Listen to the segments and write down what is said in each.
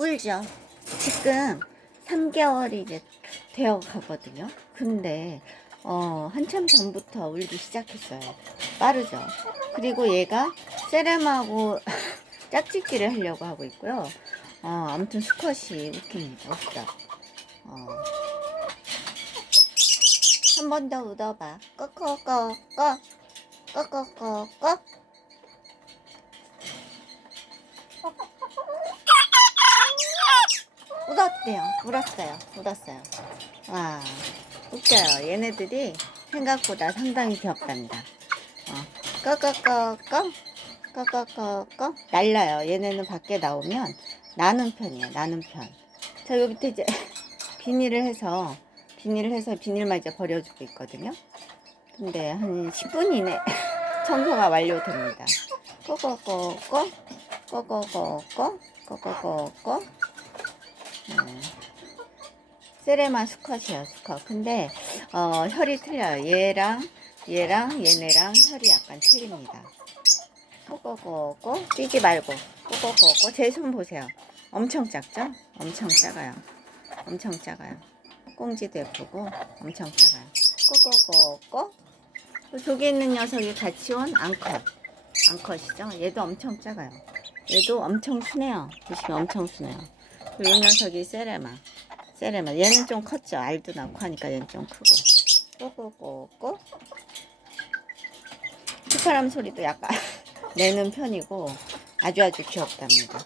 꿀죠. 지금 3개월이 이제 되어 가거든요. 근데 한참 전부터 울기 시작했어요. 빠르죠. 그리고 얘가 세렘하고 짝짓기를 하려고 하고 있고요. 아무튼 수컷이 웃깁니다. 웃다. 한 번 더 웃어봐. 꺼꺼꺼꺼 꺼꺼꺼꺼. 웃었대요. 울었어요. 와, 웃겨요. 얘네들이 생각보다 상당히 귀엽답니다. 꺼꺼꺼꺼 꺼꺼꺼꺼 날라요. 얘네는 밖에 나오면 나는 편이에요. 나는 편. 자, 여기 밑에 이제 비닐을 해서 비닐만 이제 버려주고 있거든요. 근데 한 10분 이내 청소가 완료됩니다. 꺼꺼꺼꺼 꺼꺼꺼꺼 꺼꺼꺼꺼. 세레마 수컷이에요. 수컷. 근데 혈이 틀려요. 얘네랑 혈이 약간 틀립니다. 꼬꼬꼬꼬 뛰지 말고 꼬꼬꼬꼬. 제 손 보세요. 엄청 작죠? 엄청 작아요. 엄청 작아요. 꽁지도 예쁘고 엄청 작아요. 꼬꼬꼬꼬. 저기 있는 녀석이 같이 온 암컷이죠? 얘도 엄청 작아요. 얘도 엄청 순해요. 보시면 엄청 순해요. 그리고 이 녀석이 세레마. 얘는 좀 컸죠. 알도 낳고 하니까 얘는 좀 크고. 꼬꼬꼬꼬. 휘파람 소리도 약간 내는 편이고 아주 귀엽답니다.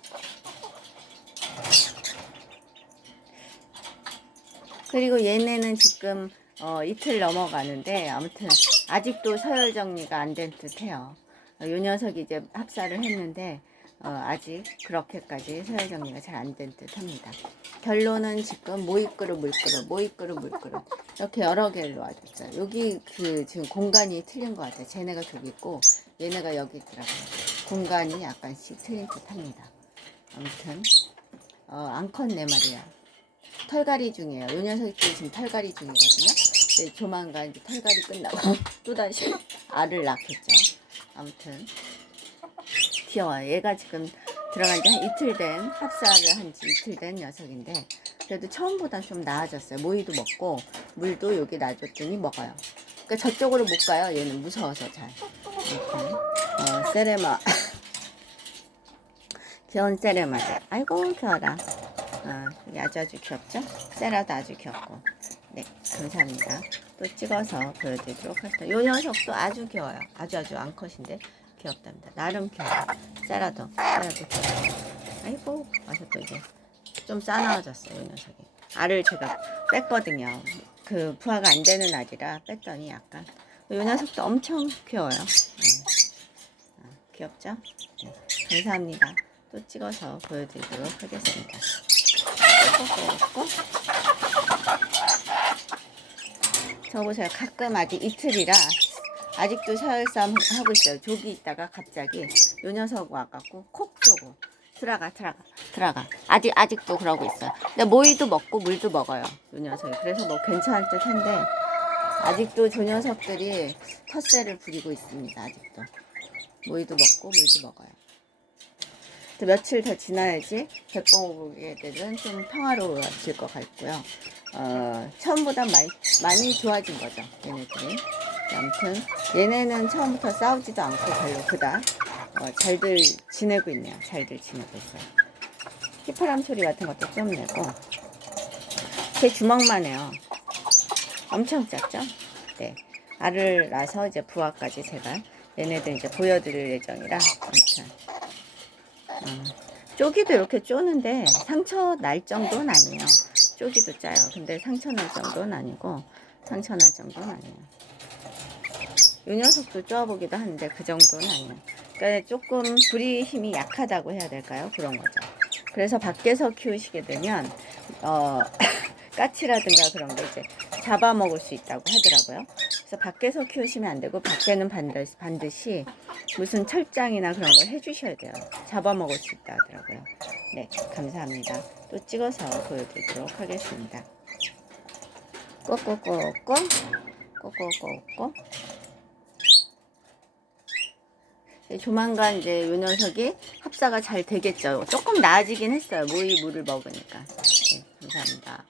그리고 얘네는 지금 이틀 넘어가는데 아무튼 아직도 서열 정리가 안 된 듯해요. 이 녀석이 이제 합사를 했는데 아직 그렇게까지 서열 정리가 잘 안 된 듯합니다. 결론은 지금 모이끄르 물끄르 이렇게 여러 개를 놓아줬어요. 여기 지금 공간이 틀린 것 같아요. 쟤네가 저기 있고 얘네가 여기 있더라고요. 공간이 약간씩 틀린 듯합니다. 아무튼 암컷 4마리야. 털갈이 중이에요. 이 녀석이 지금 털갈이 중이거든요. 네, 조만간 이제 털갈이 끝나고 또다시 알을 낳겠죠. 아무튼 귀여워요. 얘가 지금 들어간 지 한 이틀 된, 합사를 한 지 이틀 된 녀석인데 그래도 처음보다 좀 나아졌어요. 모이도 먹고 물도 여기 놔줬더니 먹어요. 그러니까 저쪽으로 못 가요. 얘는 무서워서 잘. 아무튼 세레마 귀여운 세레마들. 아이고 귀여워라. 아주 귀엽죠? 세라도 아주 귀엽고. 네, 감사합니다. 또 찍어서 보여드리도록 하겠습니다. 요 녀석도 아주 귀여워요. 아주 암컷인데 귀엽답니다. 나름 귀여워요. 세라도 귀여워요. 아이고, 와서 또 이제 좀 싸나워졌어요. 요 녀석이. 알을 제가 뺐거든요. 그 부화가 안 되는 알이라 뺐더니 약간. 요 녀석도 엄청 귀여워요. 네. 귀엽죠? 네, 감사합니다. 또 찍어서 보여드리도록 하겠습니다. 저 보세요. 가끔 아직 이틀이라 아직도 서열싸움 하고 있어요. 저기 있다가 갑자기 요 녀석 와갖고 콕 쏘고 들어가. 아직도 그러고 있어요. 근데 모이도 먹고 물도 먹어요. 요 녀석이. 그래서 뭐 괜찮을 듯 한데 아직도 저 녀석들이 텃세를 부리고 있습니다. 아직도 모이도 먹고 물도 먹어요. 또 며칠 더 지나야지 백봉오리개들은 좀 평화로워질 것 같고요. 처음보다 많이 좋아진 거죠. 얘네들이. 아무튼 얘네는 처음부터 싸우지도 않고 별로 그닥 잘들 지내고 있네요. 잘들 지내고 있어요. 휘파람 소리 같은 것도 좀 내고 제 주먹만 해요. 엄청 작죠? 네. 알을 낳아서 이제 부화까지 제가 얘네들 이제 보여드릴 예정이라 아무튼 쪼기도 이렇게 쪼는데 상처 날 정도는 아니에요. 쪼기도 짜요. 근데 상처 날 정도는 아니고 이 녀석도 쪼아보기도 하는데 그 정도는 아니에요. 그러니까 조금 불이 힘이 약하다고 해야 될까요? 그런 거죠. 그래서 밖에서 키우시게 되면 까치라든가 그런 게 이제 잡아먹을 수 있다고 하더라고요. 그래서 밖에서 키우시면 안 되고 밖에는 반드시 무슨 철장이나 그런 걸 해주셔야 돼요. 잡아먹을 수 있다 하더라고요. 네, 감사합니다. 또 찍어서 보여드리도록 하겠습니다. 꼬꼬꼬꼬 꼬꼬꼬꼬. 조만간 이제 요 녀석이 합사가 잘 되겠죠. 조금 나아지긴 했어요. 모이 물을 먹으니까. 네, 감사합니다.